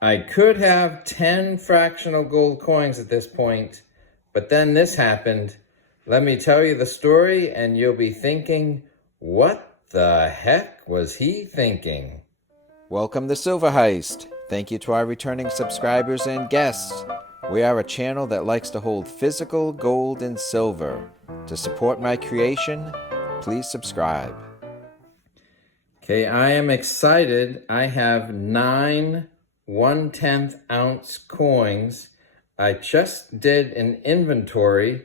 I could have 10 fractional gold coins at this point, but then this happened. Let me tell you the story and you'll be thinking, what the heck was he thinking? Welcome to Silver Heist. Thank you to our returning subscribers and guests. We are a channel that likes to hold physical gold and silver. To support my creation, please subscribe. Okay, I am excited. I have 9 1/10 ounce coins. I just did an inventory,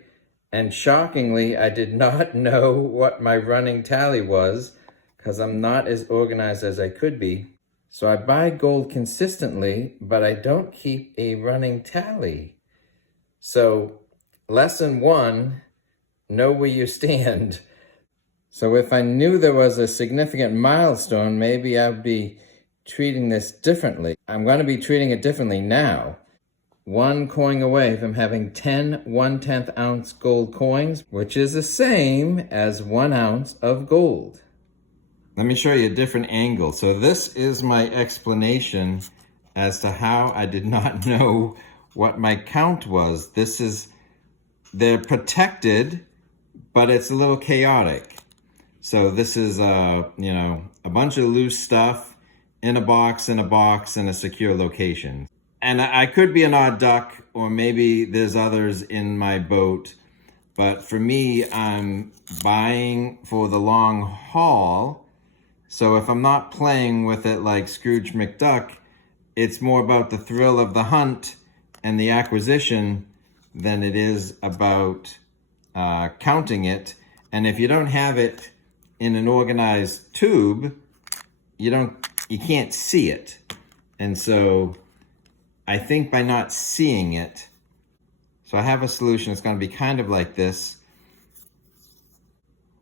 and shockingly, I did not know what my running tally was because I'm not as organized as I could be. So I buy gold consistently, but I don't keep a running tally. So lesson 1, know where you stand. So if I knew there was a significant milestone, maybe I'd be treating this differently. I'm going to be treating it differently now. 1 coin away from having 10 1/10 ounce gold coins, which is the same as 1 ounce of gold. Let me show you a different angle. So this is my explanation as to how I did not know what my count was. They're protected, but it's a little chaotic. So this is, a bunch of loose stuff in a box, in a secure location. And I could be an odd duck, or maybe there's others in my boat. But for me, I'm buying for the long haul. So if I'm not playing with it like Scrooge McDuck, it's more about the thrill of the hunt and the acquisition than it is about counting it. And if you don't have it in an organized tube, you can't see it. And so I think by not seeing it, so I have a solution. It's going to be kind of like this,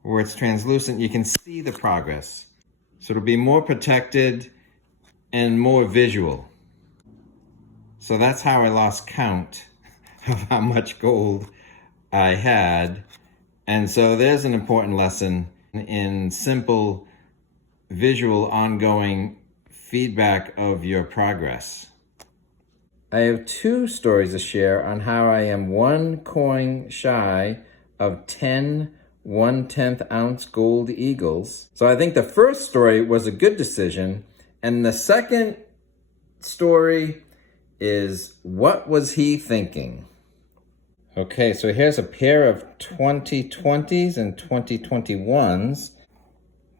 where it's translucent. You can see the progress. So it'll be more protected and more visual. So that's how I lost count of how much gold I had. And so there's an important lesson in simple visual ongoing feedback of your progress. I have 2 stories to share on how I am 1 coin shy of 10 1/10 ounce gold eagles. So I think the first story was a good decision, and the second story is, what was he thinking? Okay, so here's a pair of 2020s and 2021s.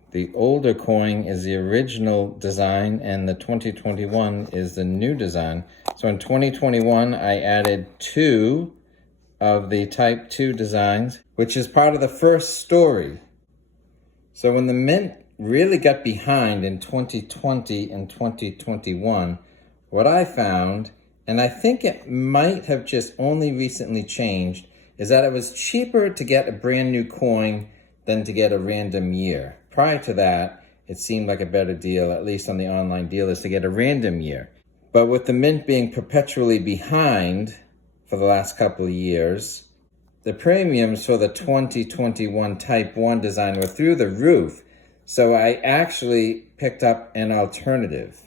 The older coin is the original design, and the 2021 is the new design. So in 2021, I added 2 of the Type 2 designs, which is part of the first story. So when the mint really got behind in 2020 and 2021, what I found, and I think it might have just only recently changed, is that it was cheaper to get a brand new coin than to get a random year. Prior to that, it seemed like a better deal, at least on the online dealers, to get a random year. But with the mint being perpetually behind for the last couple of years, the premiums for the 2021 Type 1 design were through the roof. So I actually picked up an alternative,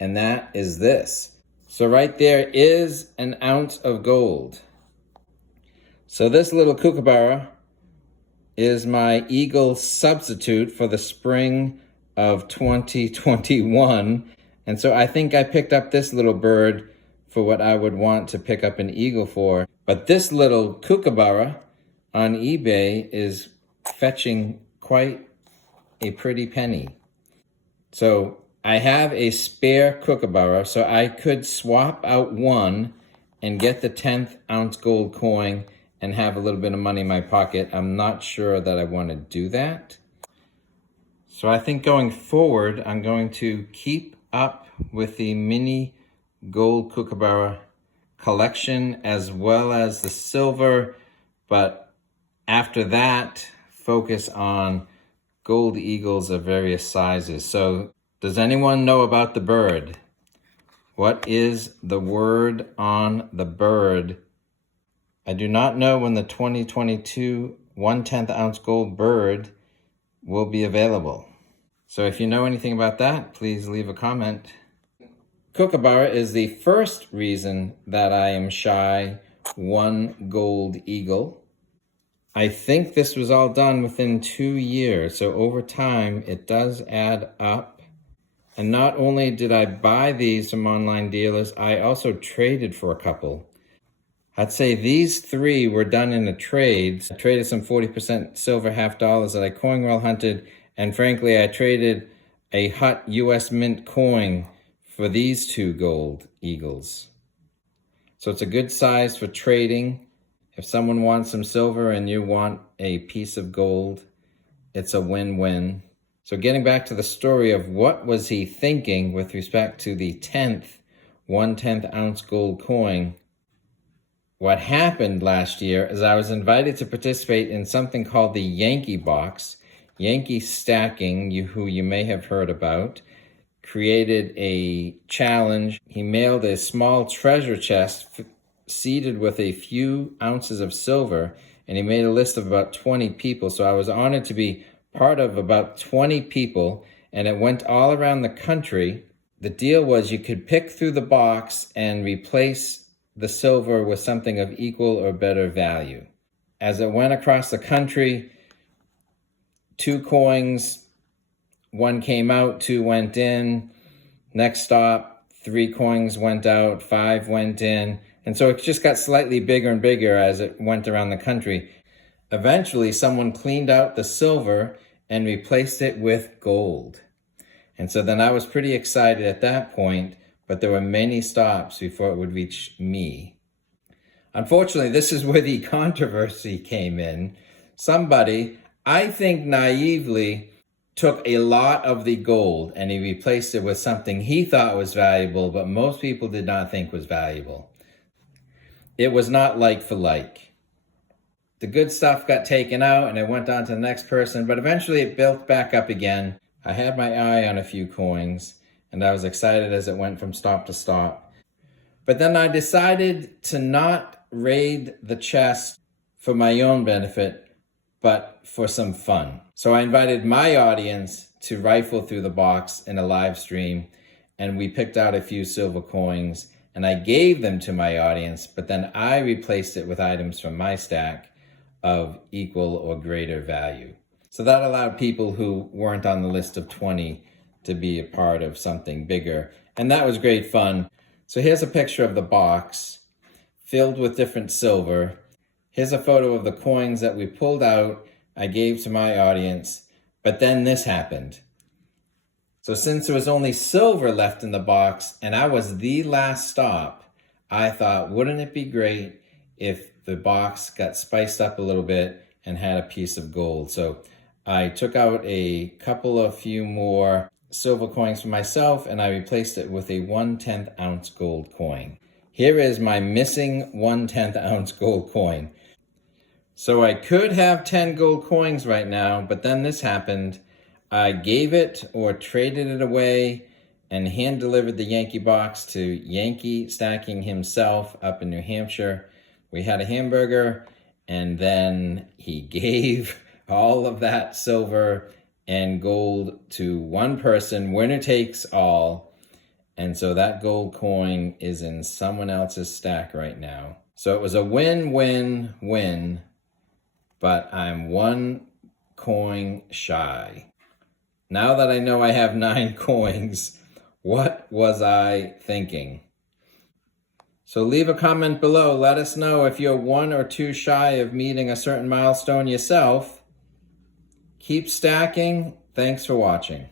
and that is this. So right there is an ounce of gold. So this little kookaburra is my eagle substitute for the spring of 2021. And so I think I picked up this little bird for what I would want to pick up an eagle for. But this little kookaburra on eBay is fetching quite a pretty penny. So I have a spare kookaburra, so I could swap out one and get the 10th ounce gold coin and have a little bit of money in my pocket. I'm not sure that I want to do that. So I think going forward, I'm going to keep up with the mini gold kookaburra collection as well as the silver, but after that, focus on gold eagles of various sizes. So does anyone know about the bird? What is the word on the bird? I do not know when the 2022 1/10 ounce gold bird will be available. So if you know anything about that, please leave a comment. Kookaburra is the first reason that I am shy 1 gold eagle. I think this was all done within 2 years, so over time it does add up. And not only did I buy these from online dealers, I also traded for a couple. I'd say these 3 were done in a trade. I traded some 40% silver half dollars that I coin roll hunted, and frankly, I traded a hot US Mint coin for these 2 gold eagles. So it's a good size for trading. If someone wants some silver and you want a piece of gold, it's a win-win. So getting back to the story of what was he thinking with respect to the 10th 1/10 ounce gold coin, what happened last year is I was invited to participate in something called the Yankee Box. Yankee Stacking, who you may have heard about, created a challenge. He mailed a small treasure chest seeded with a few ounces of silver, and he made a list of about 20 people. So I was honored to be part of about 20 people, and it went all around the country. The deal was you could pick through the box and replace the silver with something of equal or better value. As it went across the country, 2 coins, 1 came out, 2 went in. Next stop, 3 coins went out, 5 went in. And so it just got slightly bigger and bigger as it went around the country. Eventually, someone cleaned out the silver and replaced it with gold. And so then I was pretty excited at that point, but there were many stops before it would reach me. Unfortunately, this is where the controversy came in. Somebody, I think naively, took a lot of the gold and he replaced it with something he thought was valuable, but most people did not think was valuable. It was not like for like. The good stuff got taken out and it went on to the next person, but eventually it built back up again. I had my eye on a few coins, and I was excited as it went from stop to stop. But then I decided to not raid the chest for my own benefit, but for some fun. So I invited my audience to rifle through the box in a live stream, and we picked out a few silver coins, and I gave them to my audience, but then I replaced it with items from my stack of equal or greater value. So that allowed people who weren't on the list of 20 to be a part of something bigger. And that was great fun. So here's a picture of the box filled with different silver. Here's a photo of the coins that we pulled out, I gave to my audience. But then this happened. So since there was only silver left in the box and I was the last stop, I thought, wouldn't it be great if the box got spiced up a little bit and had a piece of gold? So I took out a few more silver coins for myself, and I replaced it with a 1/10 ounce gold coin. Here is my missing 1/10 ounce gold coin. So I could have 10 gold coins right now, but then this happened. I gave it or traded it away and hand delivered the Yankee Box to Yankee Stacking himself up in New Hampshire. We had a hamburger, and then he gave all of that silver and gold to one person, winner takes all. And so that gold coin is in someone else's stack right now. So it was a win-win-win, but I'm 1 coin shy. Now that I know I have 9 coins, what was I thinking? So leave a comment below. Let us know if you're 1 or 2 shy of meeting a certain milestone yourself. Keep stacking. Thanks for watching.